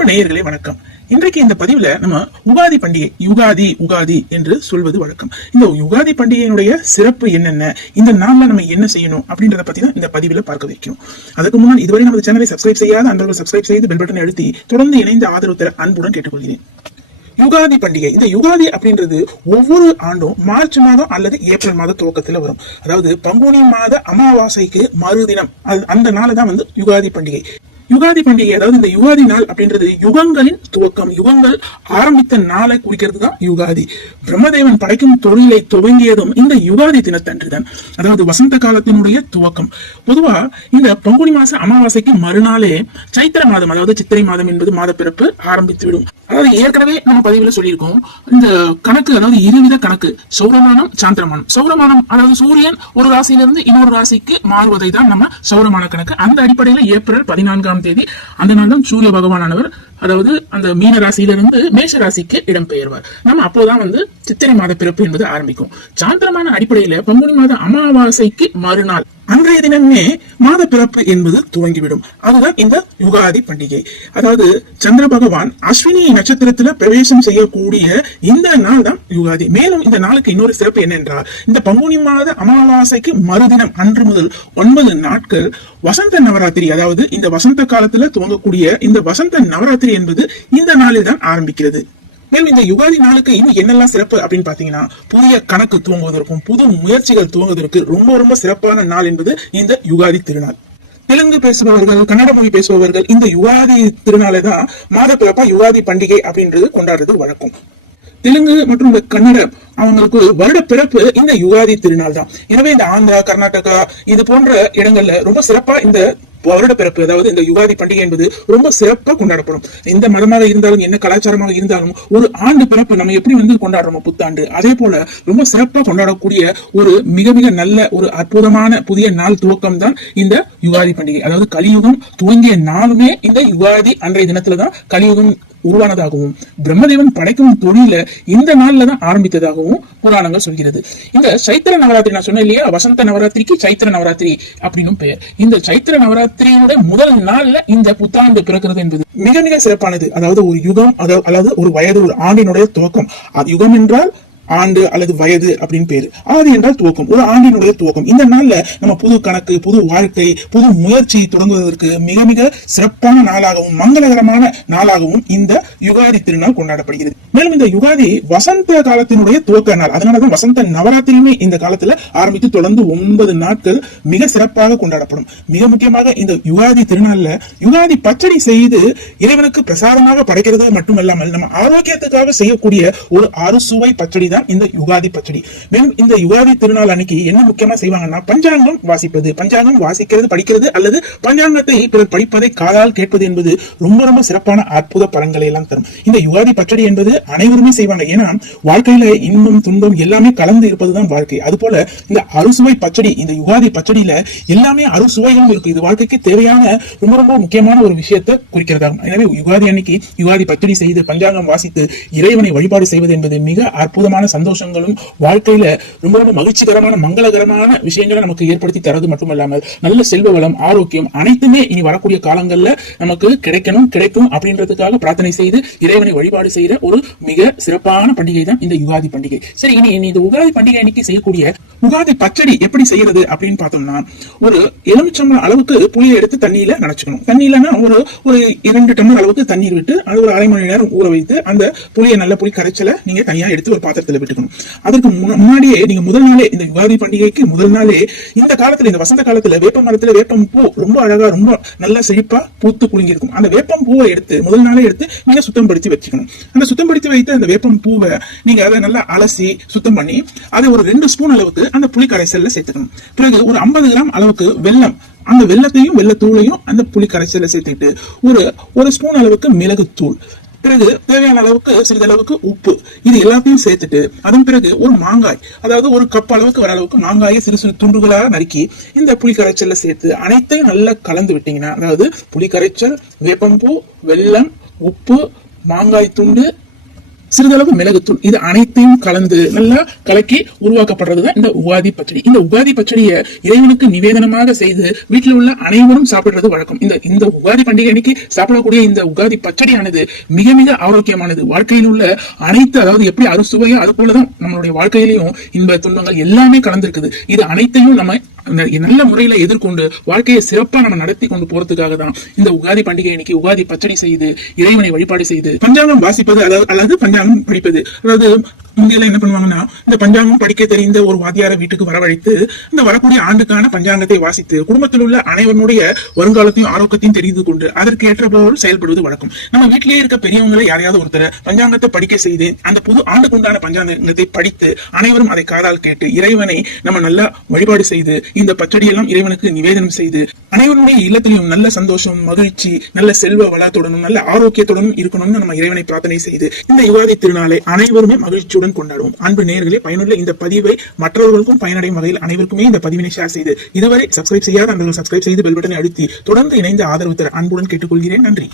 அன்பு நேயர்களே வணக்கம். இன்றைக்கு இந்த பதிவுல நம்ம உகாதி பண்டிகை யுகாதி உகாதி என்று சொல்வது வழக்கம். இந்த யுகாதி பண்டிகையினுடைய சிறப்பு என்னென்ன? இந்த நாள்ல நம்ம என்ன செய்யணும் அப்படின்றத பத்தி தான் இந்த பதிவுல பார்க்க வைக்கும் அதுக்கு முன்னாடி இதுவரை நமது சேனலை சப்ஸ்கிரைப் செய்யாத அன்பர்கள் சப்ஸ்கிரைப் செய்து பெல் பட்டனை அழுத்தி தொடர்ந்து இணைந்து ஆதரவு தர அன்புடன் கேட்டுக்கொள்கிறேன். யுகாதி பண்டிகை. இந்த யுகாதி அப்படின்றது ஒவ்வொரு ஆண்டும் மார்ச் மாதம் அல்லது ஏப்ரல் மாத துவக்கத்துல வரும். அதாவது பங்குனி மாத அமாவாசைக்கு மறுதினம். அந்த நாள் தான் வந்து யுகாதி பண்டிகை. யுகாதி பண்டிகை அதாவது இந்த யுகாதி நாள் அப்படின்றது யுகங்களின் துவக்கம். யுகங்கள் ஆரம்பித்த நாளை குறிக்கிறது தான் யுகாதி. பிரம்மதேவன் படைக்கும் தொழிலை துவங்கியதும் இந்த யுகாதி தினத்தன்றுதான். அதாவது வசந்த காலத்தினுடைய துவக்கம். பொதுவா இந்த பங்குனி மாச அமாவாசைக்கு மறுநாளே சைத்திர மாதம் அதாவது சித்திரை மாதம் என்பது மாத பிறப்பு ஆரம்பித்து விடும் அதாவது ஏற்கனவே நம்ம பதிவுல சொல்லியிருக்கோம் இந்த கணக்கு அதாவது இருவித கணக்கு சௌரமானம் சாந்திரமானம். சௌரமானம் அதாவது சூரியன் ஒரு ராசியிலிருந்து இன்னொரு ராசிக்கு மாறுவதை தான் நம்ம சௌரமான கணக்கு. அந்த அடிப்படையில ஏப்ரல் பதினான்காம் தேதி அந்த நாள் தான் சூரிய பகவானானவர் அதாவது அந்த மீன ராசியிலிருந்து மேஷ ராசிக்கு இடம்பெயர்வார். நம்ம அப்போதான் வந்து சித்திரை மாத பிறப்பு என்பது ஆரம்பிக்கும். சாந்திரமான அடிப்படையில பங்குனி மாத அமாவாசைக்கு மறுநாள் அன்றைய தினமே மாத பிறப்பு என்பது துவங்கிவிடும். அதுதான் இந்த யுகாதி பண்டிகை. அதாவது சந்திர பகவான் அஸ்வினி நட்சத்திரத்துல பிரவேசம் செய்யக்கூடிய இந்த நாள் தான் யுகாதி. மேலும் இந்த நாளுக்கு இன்னொரு சிறப்பு என்னென்றால் இந்த பங்குனி மாத அமாவாசைக்கு மறுதினம் அன்று முதல் ஒன்பது நாட்கள் வசந்த நவராத்திரி. அதாவது இந்த வசந்த காலத்துல துவங்கக்கூடிய இந்த வசந்த நவராத்திரி என்பது இந்த நாளில் தான் ஆரம்பிக்கிறது. மேலும் இந்த யுகாதி நாளுக்கு இன்னும் என்னெல்லாம் சிறப்பு அப்படின்னு பாத்தீங்கன்னா புதிய கணக்கு துவங்குவதற்கும் புது முயற்சிகள் துவங்குவதற்கு ரொம்ப ரொம்ப சிறப்பான நாள் என்பது இந்த யுகாதி திருநாள். தெலுங்கு பேசுபவர்கள் கன்னட மொழி பேசுபவர்கள் இந்த யுகாதி திருநாளை தான் மாத பிறப்பா யுகாதி பண்டிகை அப்படின்றது கொண்டாடுறது வழக்கம். தெலுங்கு மற்றும் இந்த கன்னடம் அவங்களுக்கு வருட பிறப்பு இந்த யுகாதி திருநாள் தான். எனவே இந்த ஆந்திரா கர்நாடகா இது போன்ற இடங்கள்ல ரொம்ப சிறப்பா இந்த வருட பிறப்பு அதாவது இந்த யுகாதி பண்டிகை என்பது ரொம்ப சிறப்பா கொண்டாடப்படும். எந்த மதமாக இருந்தாலும் என்ன கலாச்சாரமாக இருந்தாலும் ஒரு ஆண்டு பிறப்பு நம்ம எப்படி வந்து கொண்டாடுறோமோ புத்தாண்டு அதே போல ரொம்ப சிறப்பா கொண்டாடக்கூடிய ஒரு மிக மிக நல்ல ஒரு அற்புதமான புதிய நாள் துவக்கம் தான் இந்த யுகாதி பண்டிகை. அதாவது கலியுகம் துவங்கிய நாளுமே இந்த யுகாதி அன்றைய தினத்துல தான் கலியுகம் உருவானதாகவும் பிரம்மதேவன் படைக்கும் தொழில இந்த நாள்ல தான் ஆரம்பித்ததாகவும் புராணங்கள் சொல்கிறது. இந்த சைத்திர நவராத்திரி நான் சொன்னேன் இல்லையா? வசந்த நவராத்திரிக்கு சைத்திர நவராத்திரி அப்படின்னும் பெயர். இந்த சைத்திர நவராத்திரியோட முதல் நாள்ல இந்த புத்தாண்டு பிறக்கிறது என்பது மிக மிக சிறப்பானது. அதாவது ஒரு யுகம் அதாவது அதாவது ஒரு வயது ஒரு ஆண்டினுடைய துவக்கம். அது யுகம் என்றால் ஆண்டு அல்லது வயது அப்படின்னு பேரு. ஆதி என்றால் துவக்கம். ஒரு ஆண்டினுடைய துவக்கம். இந்த நாள்ல நம்ம புது கணக்கு புது வாழ்க்கை புது முயற்சி தொடங்குவதற்கு மிக மிக சிறப்பான நாளாகவும் மங்களகரமான நாளாகவும் இந்த யுகாதி திருநாள் கொண்டாடப்படுகிறது. மேலும் இந்த யுகாதி வசந்த காலத்தினுடைய துவக்க நாள். அதனாலதான் வசந்த நவராத்திரியுமே இந்த காலத்துல ஆரம்பித்து தொடர்ந்து ஒன்பது நாட்கள் மிக சிறப்பாக கொண்டாடப்படும். மிக முக்கியமாக இந்த யுகாதி திருநாள்ல யுகாதி பச்சடி செய்து இறைவனுக்கு பிரசாதமாக படைக்கிறது மட்டுமல்லாமல் நம்ம ஆரோக்கியத்துக்காக செய்யக்கூடிய ஒரு அறுசுவை பச்சடி தான் தான் இந்த யுகாதி பச்சடி. மேலும் இந்த யுகாதி திருநாள் அன்னைக்கு என்ன முக்கியமா செய்வாங்கன்னா பஞ்சாங்கம் வாசிப்பது. பஞ்சாங்கம் வாசிக்கிறது படிக்கிறது அல்லது பஞ்சாங்கத்தை பிறர் படிப்பதை காதால் கேட்பது என்பது ரொம்ப ரொம்ப சிறப்பான அற்புத பலன்களை எல்லாம் தரும். இந்த யுகாதி பச்சடி என்பது அனைவருமே செய்வாங்க. ஏன்னா வாழ்க்கையில இன்பம் துன்பம் எல்லாமே கலந்து இருப்பதுதான் வாழ்க்கை. அது போல இந்த அறுசுவை பச்சடி இந்த யுகாதி பச்சடியில எல்லாமே அறுசுவைகளும் இருக்கு. இது வாழ்க்கைக்கு தேவையான ரொம்ப ரொம்ப முக்கியமான ஒரு விஷயத்தை குறிக்கிறதாகும். எனவே யுகாதி அன்னைக்கு யுகாதி பச்சடி செய்து பஞ்சாங்கம் வாசித்து இறைவனை வழிபாடு செய்வது என்பது மிக அற்புதமான சந்தோஷங்களும் வாழ்க்கையில ரொம்ப ரொம்ப மகிழ்ச்சிகரமான மங்களகரமான விஷயங்களை நமக்கு ஏற்படுத்தி தரது மட்டுமல்லாமல் நல்ல செல்வ வளம் ஆரோக்கியம் அனைத்துமே இனி வரக்கூடிய காலங்கள்ல நமக்கு கிடைக்கணும் கிடைக்கும் அப்படின்றதுக்காக பிரார்த்தனை செய்து இறைவனை வழிபாடு செய்யற ஒரு மிக சிறப்பான பண்டிகை தான் இந்த யுகாதி பண்டிகை. சரி இனி இனி இந்த உகாதி பண்டிகை அன்னைக்கு செய்யக்கூடிய உகாதி பச்சடி எப்படி செய்யறது அப்படின்னு பார்த்தோம்னா ஒரு எலுமிச்சம்பழம் அளவுக்கு புளியை எடுத்து தண்ணியில நினைச்சுக்கணும். தண்ணியிலனா ஒரு ஒரு இரண்டு டம்ளர் அளவுக்கு தண்ணீர் விட்டு அது ஒரு அரை மணி நேரம் ஊற வைத்து அந்த புளியை நல்ல புளி கரைச்சலை நீங்க தனியா எடுத்து ஒரு பாத்திரத்துல விட்டுக்கணும். அதற்கு முன்னாடியே நீங்க முதல் நாளே இந்த யுகாதி பண்டிகைக்கு முதல் நாளே இந்த காலத்துல இந்த வசந்த காலத்துல வேப்ப மரத்துல வேப்பம் பூ ரொம்ப அழகா ரொம்ப நல்லா செழிப்பா பூத்து குலுங்கி இருக்கும் அந்த வேப்பம் பூவை எடுத்து முதல் நாளே எடுத்து நீங்க சுத்தம் படுத்தி வச்சுக்கணும். அந்த சுத்தம் படுத்தி வைத்த அந்த வேப்பம் பூவை நீங்க அதை நல்லா அலசி சுத்தம் பண்ணி அதை ஒரு ரெண்டு ஸ்பூன் அளவுக்கு அந்த புளி கரைசல்ல சேர்த்துக்கணும். பிறகு ஒரு ஐம்பது கிராம் அளவுக்கு வெள்ளம் அந்த வெள்ளத்தையும் வெள்ளத்தூளையும் அந்த புளி கரைசல்ல சேர்த்துக்கிட்டு ஒரு ஒரு ஸ்பூன் அளவுக்கு மிளகுத்தூள் பிறகு தேவையான அளவுக்கு சிறிதளவுக்கு உப்பு. இது எல்லாத்தையும் சேர்த்துட்டு அதன் பிறகு ஒரு மாங்காய். அதாவது ஒரு கப் அளவுக்கு வர அளவுக்கு மாங்காயை சிறு சிறு துண்டுகளாக நறுக்கி இந்த புளி கரைச்சல்ல சேர்த்து அனைத்தையும் நல்லா கலந்து விட்டீங்கன்னா அதாவது புளி கரைச்சல் வேப்பம்பூ வெல்லம் உப்பு மாங்காய் துண்டு சிறிதளவு மிளகுத்தூள் இது அனைத்தையும் கலந்து நல்லா கலக்கி உருவாக்கப்படுறதுதான் இந்த உகாதி பச்சடி. இந்த உகாதி பச்சடியை இறைவனுக்கு நிவேதனமாக செய்து வீட்டில் உள்ள அனைவரும் சாப்பிடுறது வழக்கம். இந்த இந்த உகாதி பண்டிகை அன்னைக்கு சாப்பிடக்கூடிய இந்த உகாதி பச்சடியானது மிக மிக ஆரோக்கியமானது. வாழ்க்கையில் உள்ள அனைத்து அதாவது எப்படி அறுசுவையோ அது போலதான் நம்மளுடைய வாழ்க்கையிலையும் இன்ப துன்பங்கள் எல்லாமே கலந்திருக்குது. இது அனைத்தையும் நம்ம நல்ல முறையில எதிர்கொண்டு வாழ்க்கையை சிறப்பா நம்ம நடத்தி கொண்டு போறதுக்காக தான் இந்த உகாதி பண்டிகை அன்னைக்கு உகாதி பச்சடி செய்து இறைவனை வழிபாடு செய்து பஞ்சாங்கம் வாசிப்பது அதாவது அல்லது பஞ்சாங்கம் படிப்பது. அதாவது முந்தையில என்ன பண்ணுவாங்கன்னா இந்த பஞ்சாங்கம் படிக்க தெரிந்த ஒரு வாத்தியார வீட்டுக்கு வரவழைத்து இந்த வரக்கூடிய ஆண்டுக்கான பஞ்சாங்கத்தை வாசித்து குடும்பத்தில் உள்ள அனைவருடைய வருங்காலத்தையும் ஆரோக்கியத்தையும் தெரிந்து கொண்டு அதற்கு ஏற்ற போல் செயல்படுவது வழக்கம். நம்ம வீட்டிலேயே இருக்க பெரியவங்களை யாரையாவது ஒருத்தர் பஞ்சாங்கத்தை படிக்க செய்து அந்த புது ஆண்டுக்குண்டான பஞ்சாங்கத்தை படித்து அனைவரும் அதை காதால் கேட்டு இறைவனை நம்ம நல்லா வழிபாடு செய்து இந்த பச்சடியெல்லாம் இறைவனுக்கு நிவேதனம் செய்து அனைவருடைய இல்லத்திலையும் நல்ல சந்தோஷம் மகிழ்ச்சி நல்ல செல்வ வளத்துடனும் நல்ல ஆரோக்கியத்துடனும் இருக்கணும்னு நம்ம இறைவனை பிரார்த்தனை செய்து இந்த யுகாதி திருநாளை அனைவருமே மகிழ்ச்சியுடன் கொண்டாடுவோம் அன்பு நேர்களே பயனுள்ள இந்த பதிவை மற்றவர்களுக்கும் பயனடையும் வகையில் அனைவருக்குமே இந்த பதிவினை ஷேர் செய்து இதுவரை சப்ஸ்கிரைப் செய்யாத அந்த சப்ஸ்கிரைப் செய்து பெல் பட்டனை அழுத்தி தொடர்ந்து இணைந்து ஆதரவு தர அன்புடன் கேட்டுக்கொள்கிறேன். நன்றி.